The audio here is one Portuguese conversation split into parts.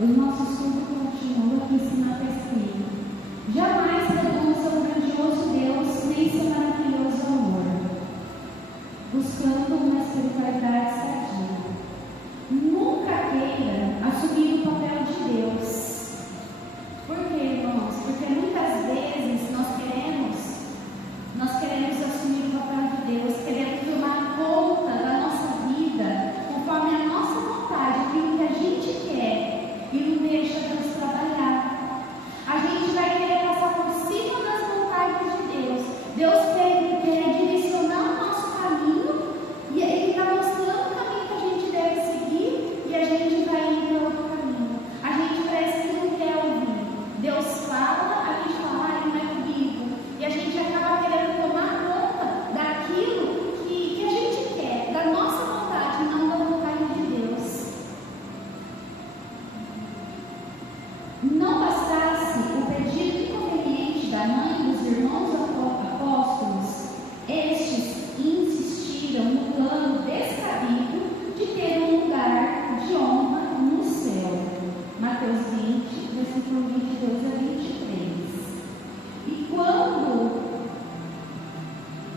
O nosso estudo continua aqui em cima está escrito: jamais reduz ao grandioso Deus, nem seu maravilhoso amor, buscando uma espiritualidade sadia. Nunca queira assumir o papel de Deus. Por quê, irmãos? Porque muitas vezes nós queremos assumir o papel de Deus, queremos tomar conta da nossa vida, conforme a nossa vontade, aquilo que a gente quer, e não deixa Deus trabalhar. A gente vai querer passar por cima das vontades de Deus. Deus quer direcionar o nosso caminho, e Ele está mostrando o caminho que a gente deve seguir, e a gente vai indo para outro caminho. A gente parece que não quer ouvir. Deus fala, a gente fala, não é comigo. E a gente acaba querendo tomar conta daquilo que a gente quer, da nossa vontade, não da vontade de Deus. Não bastasse o pedido inconveniente da mãe e dos irmãos apóstolos, estes insistiram no plano descabido de ter um lugar de honra no céu. Mateus 20, versículo 22 a 23.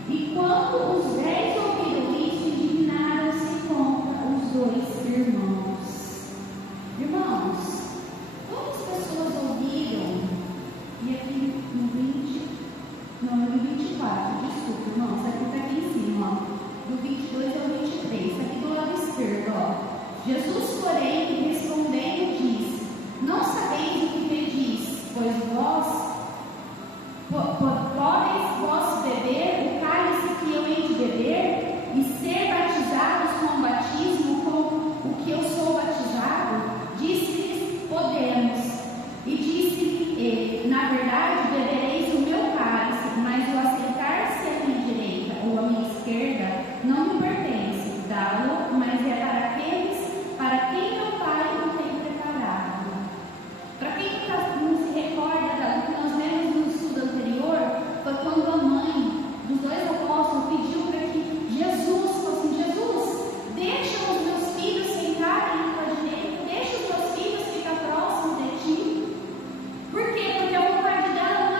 E quando os 10 ouviram isso, indignaram-se contra os 2 irmãos. Irmãos, quantas pessoas ouviram? E aqui no 24, desculpa, irmãos, aqui está aqui em cima, ó, do 22 ao 23, aqui do lado esquerdo, ó. Jesus, porém, respondendo, disse: não sabeis o que pedis, pois podeis vós beber o cálice que eu hei de beber, e ser batizados com o batismo com o que eu sou batizado? Disse-lhes: podemos. E disse-lhe ele: na verdade, bebereis o meu cálice, mas o assentar-se à minha direita ou à minha esquerda não me pertence dá-lo, mas é para aqueles para quem meu Pai o tem preparado. Para quem não se recorda do que nós lemos no estudo anterior, foi quando a mãe dos 2 apóstolos pediu para que Jesus fosse: Jesus, deixa os meus filhos sentarem à tua direita, deixa os meus filhos ficar próximos de ti. Por quê? Porque a vontade dela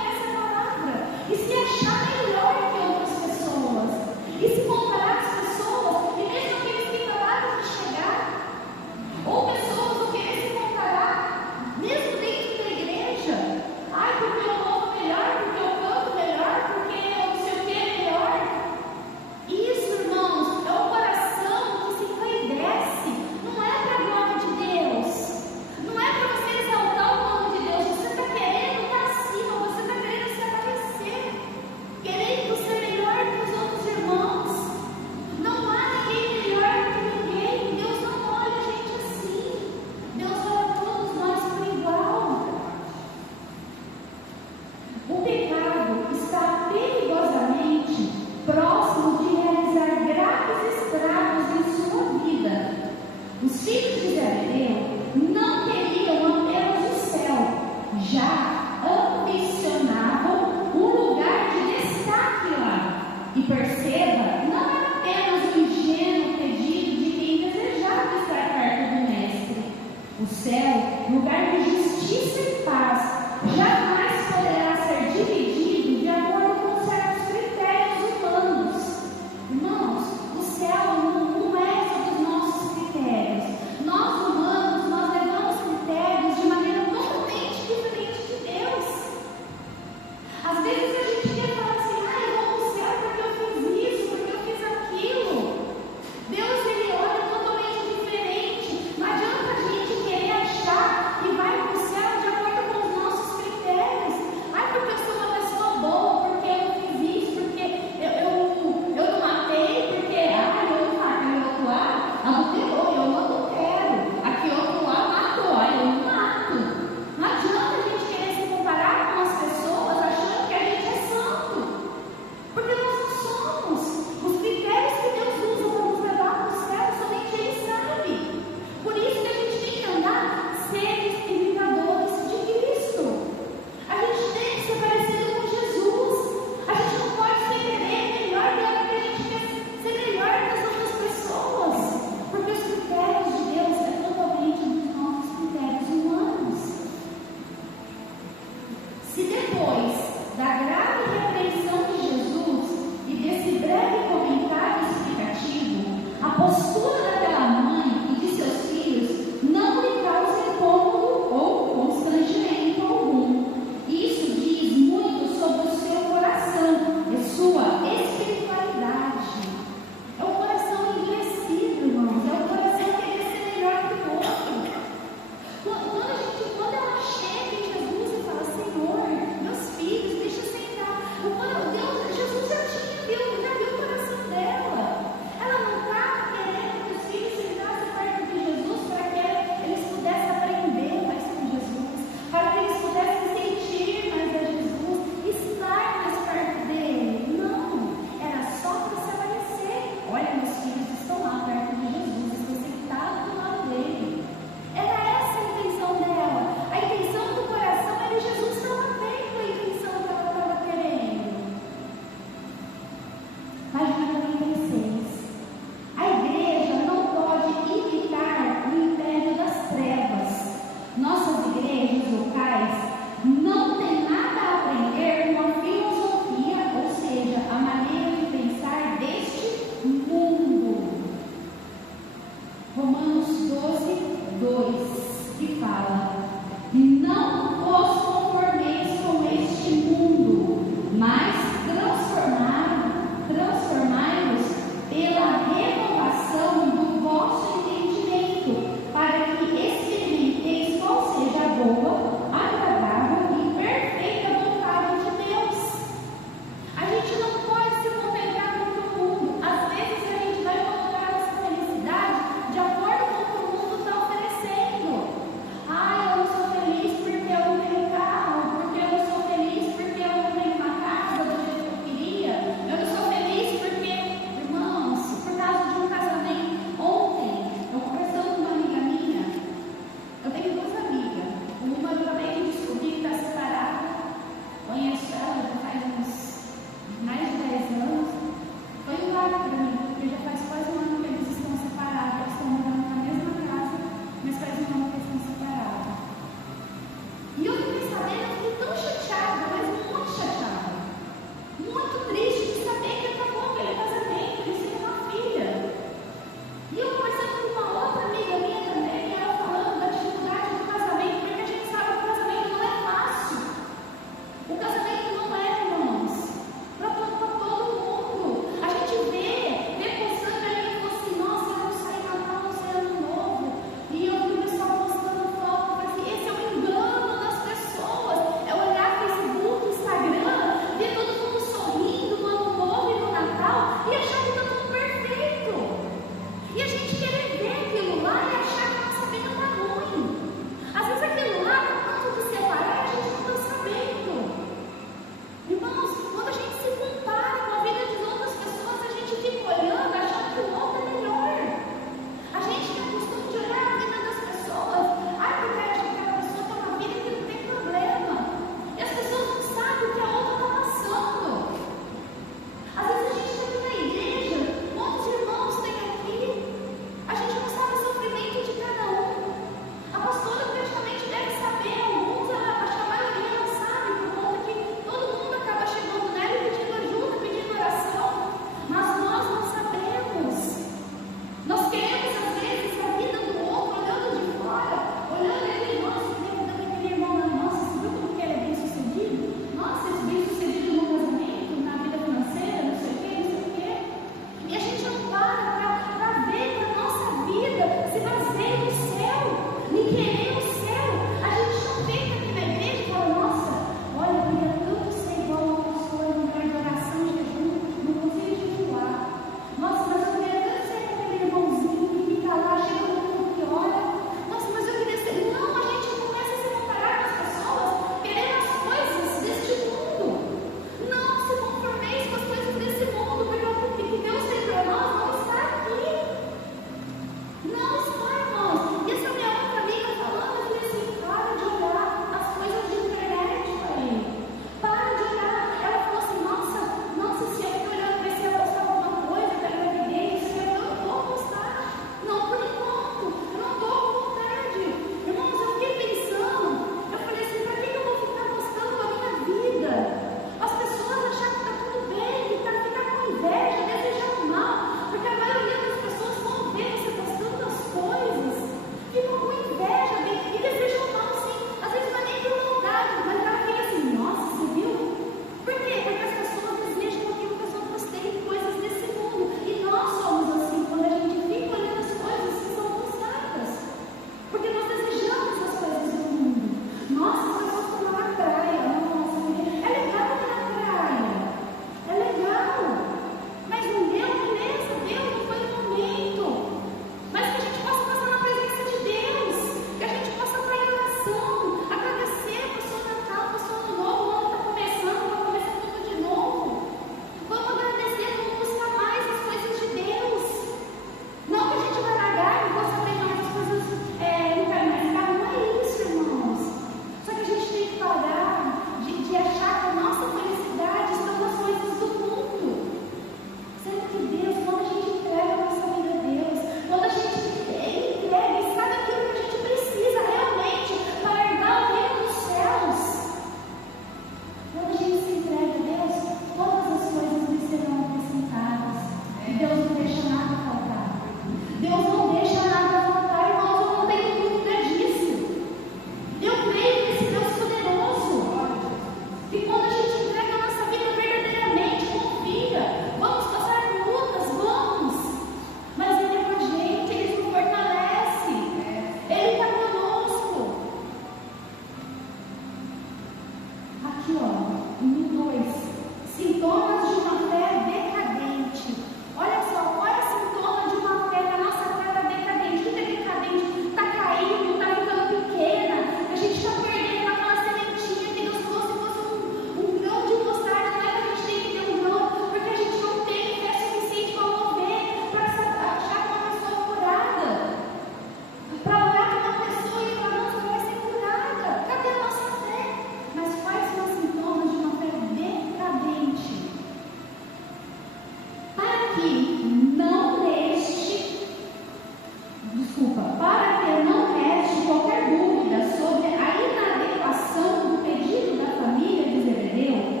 para que não reste qualquer dúvida sobre a inadequação do pedido da família de Zebedeu,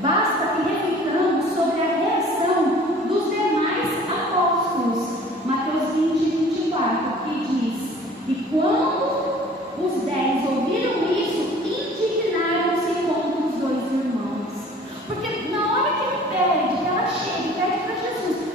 basta que reflitamos sobre a reação dos demais apóstolos. Mateus 20:24, que diz: e quando os 10 ouviram isso, indignaram-se contra os dois irmãos. Porque na hora que ele pede, que ela chega e pede para Jesus,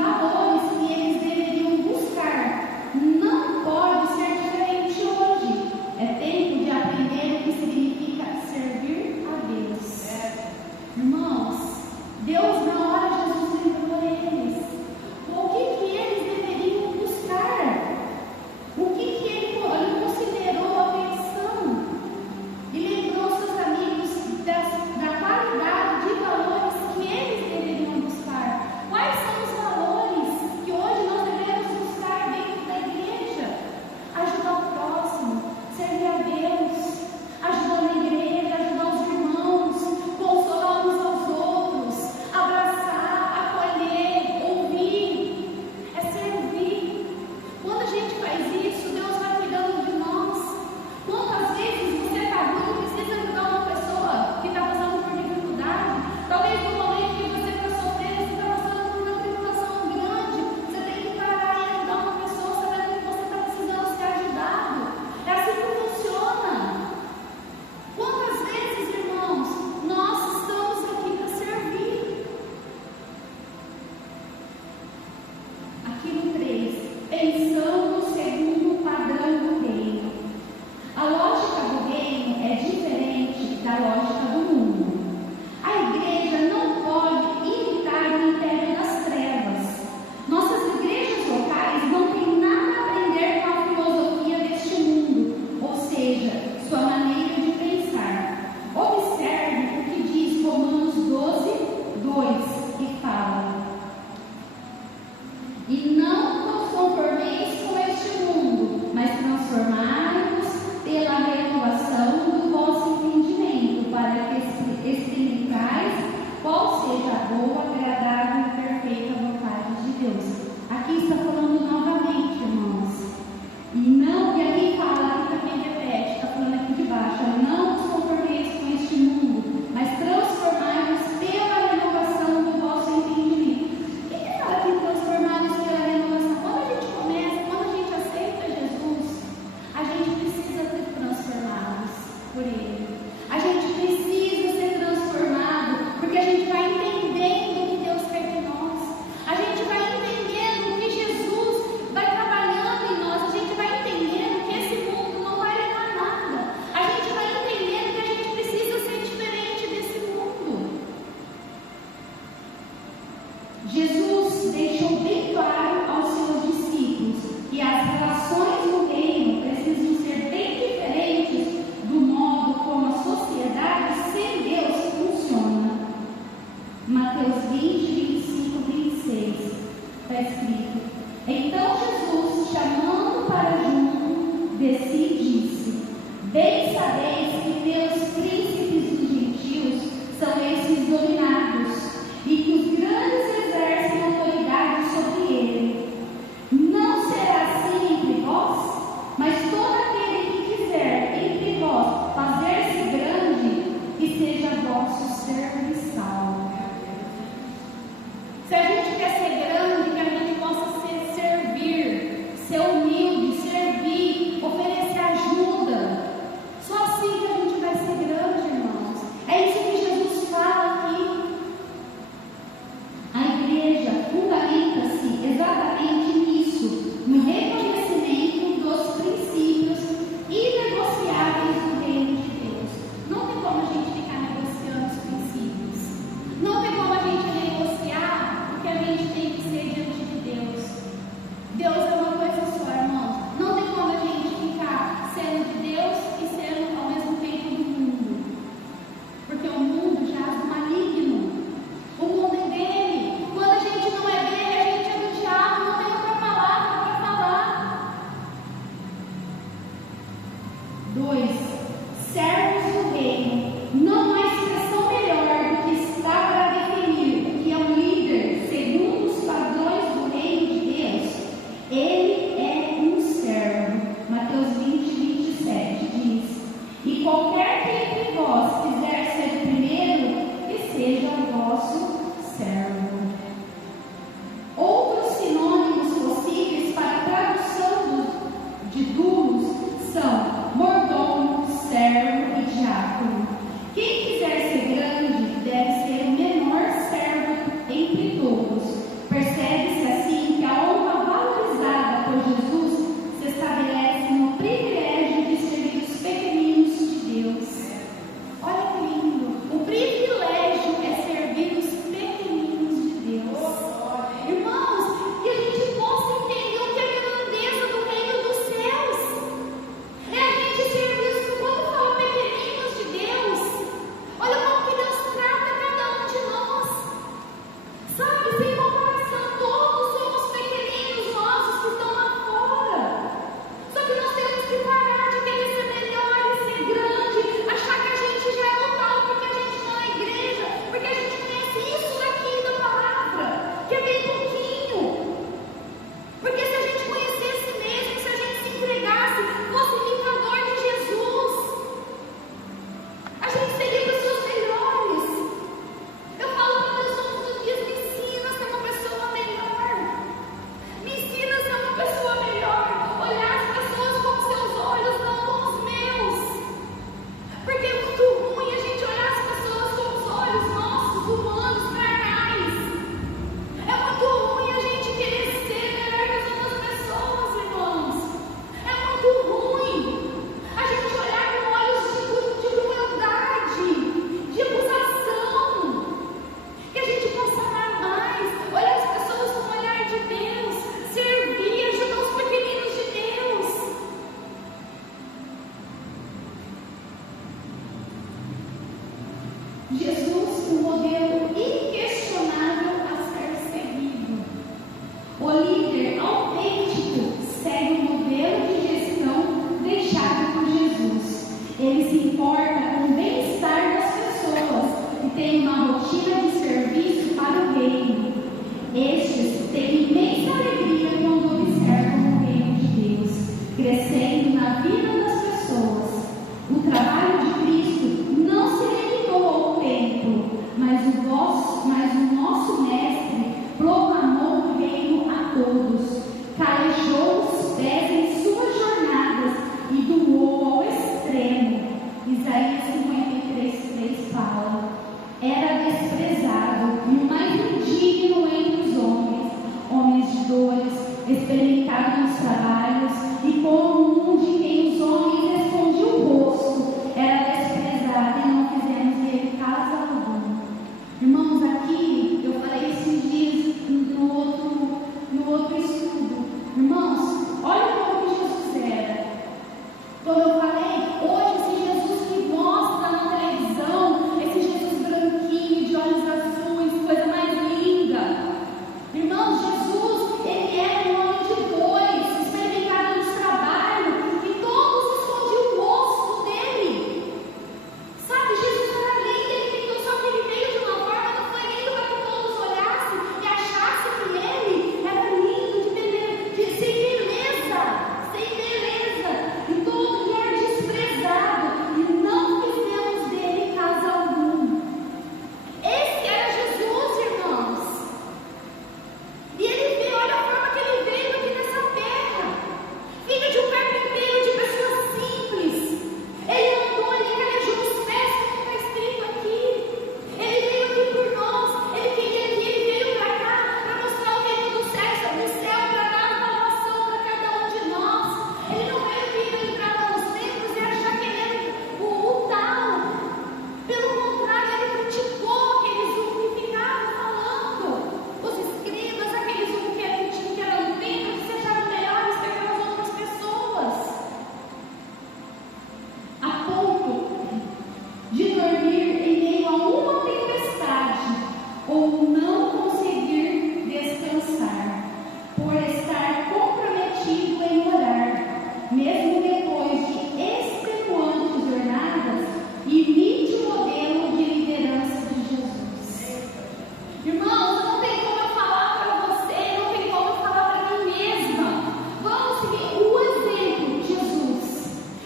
valores que eles deveriam buscar. Não pode ser diferente hoje. É tempo de aprender o que significa servir a Deus. Irmãos, Deus na hora Jesus livrou eles. O que eles deveriam buscar? O que ele considerou a petição? E lembrou seus amigos da qualidade de valores que eles deveriam buscar. Quais são os valores que hoje nós devemos buscar dentro da igreja? Ajudar o próximo, servir a Deus, ajudar na igreja, ajudar os irmãos, consolar uns aos outros, abraçar, acolher, ouvir, é servir. Quando a gente faz isso, Deus vai cuidando de nós. Quantas vezes você está ruim e precisa ajudar uma pessoa que está passando por dificuldade? Talvez no momento que você está sofrendo, você está passando por uma tribulação grande, você tem que parar e ajudar uma pessoa sabendo que você está precisando ser ajudado. É assim que funciona. Quantas vezes, irmãos, nós estamos aqui para servir? Aqui no 3, pensando segundo o padrão do reino. A lógica do reino é diferente da lógica do mundo. A igreja não pode imitar o império das trevas. Nossas igrejas locais não têm nada a aprender com a filosofia deste mundo, ou seja, sua maneira de pensar. Observe o que diz Romanos 12, 2, que fala: e não vos conformeis com este mundo, mas transformai-vos pela renovação do vosso entendimento, para que experimentais qual seja a boa, agradável e perfeita vontade de Deus. Aqui está falando novamente, irmãos. E aqui fala, aqui também repete, está falando aqui de baixo: não vos conformeis com este mundo, mas transformai-vos pela renovação do vosso entendimento. O que fala aqui transformar-nos pela renovação? Quando a gente começa, quando a gente aceita Jesus, a gente precisa ser transformados por Ele. A gente precisa ser transformado, porque a gente vai entendendo o que Deus quer de nós. A gente vai entendendo que Jesus vai trabalhando em nós. A gente vai entendendo que esse mundo não vai levar nada. A gente vai entendendo que a gente precisa ser diferente desse mundo. Jesus deixou bem claro aos seus discípulos que as relações no reino precisam ser bem diferentes do modo como a sociedade sem Deus funciona. Mateus 20, 25, 26 está escrito: então Jesus, chamando para junto de si, disse: bem sabeis que pelos príncipes dos gentios são esses dominados, e que os grandes exercem autoridade sobre ele. Não será assim entre vós, mas todo aquele que quiser entre vós fazer-se grande, que seja vosso serviçal. Se a gente quer ser grande, que a gente possa servir, ser humilde, servir, oferecer ajuda. Só assim que a gente vai ser grande. experimentado nos trabalhos, e como um de quem os homens escondiam o rosto, era desprezado, e não fizemos dele caso algum. Irmãos, aqui eu falei esses dias no outro estudo. Irmãos, olha como que Jesus era. Como eu falei, hoje esse Jesus que mostra na televisão, esse Jesus branquinho, de olhos azuis, coisa mais linda. Irmãos, Jesus, ele era um homem de dores, experimentado nos trabalhos, e todos escondiam o rosto dele. Sabe, Jesus era lindo, ele tentou, só que ele veio de uma forma, não foi lindo para que todos olhassem e achassem que ele era lindo, sem beleza, e todo ele era desprezado, e não fizemos dele caso algum. Esse era Jesus, irmãos. E ele veio, olha a forma que ele veio aqui nessa terra. Filho de um carpinteiro, de pessoas simples. Ele andou, ele calejou os pés, como está escrito aqui. Ele veio aqui por nós. Ele queria que ele veio para cá, para mostrar o reino do céu, para dar salvação para cada um de nós. Ele não veio aqui para entrar nos templos e achar que ele era o tal. Pelo contrário, ele criticou aqueles que ficavam falando, os escribas, aqueles que eram no templo, que se achavam melhores que aquelas outras pessoas, a ponto de dormir em meio a uma tempestade, ou não conseguir descansar, por estar comprometido em orar, mesmo depois de extenuantes jornadas, imite o modelo de liderança de Jesus. Irmãos, não tem como eu falar para você, não tem como eu falar para mim mesma. Vamos seguir o exemplo de Jesus.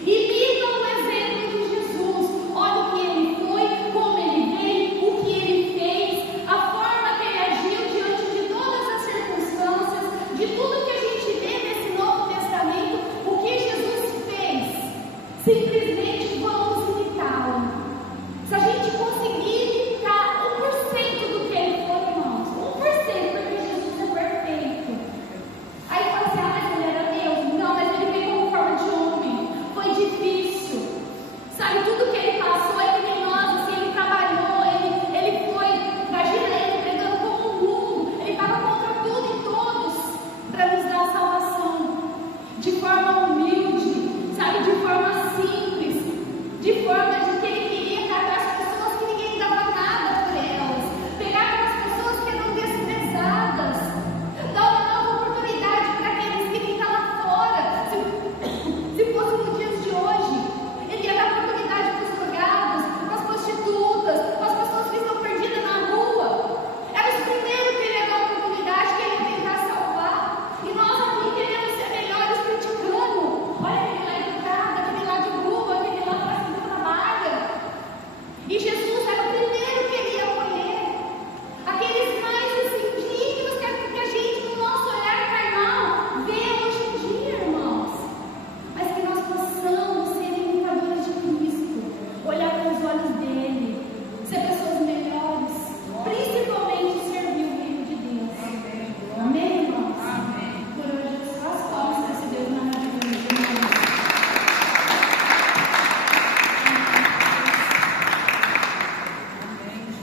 Imita o exemplo de Jesus. Olha o que ele foi, como ele veio, o que ele fez, a forma que ele agiu diante de todas as circunstâncias, de tudo que a gente vê nesse Novo Testamento, o que Jesus fez. Simplesmente vamos imitá-lo. Se a gente conseguir imitar 1% do que ele foi, irmãos, 1%, porque Jesus é perfeito. Aí fala assim, mas ele era Deus. Não, mas ele veio como forma de homem. Foi difícil. Sabe, tudo que ele passou é que nem nós, assim, ele trabalhou, ele foi, imagina ele pregando como um mundo, ele estava contra tudo e todos para nos dar a salvação. De forma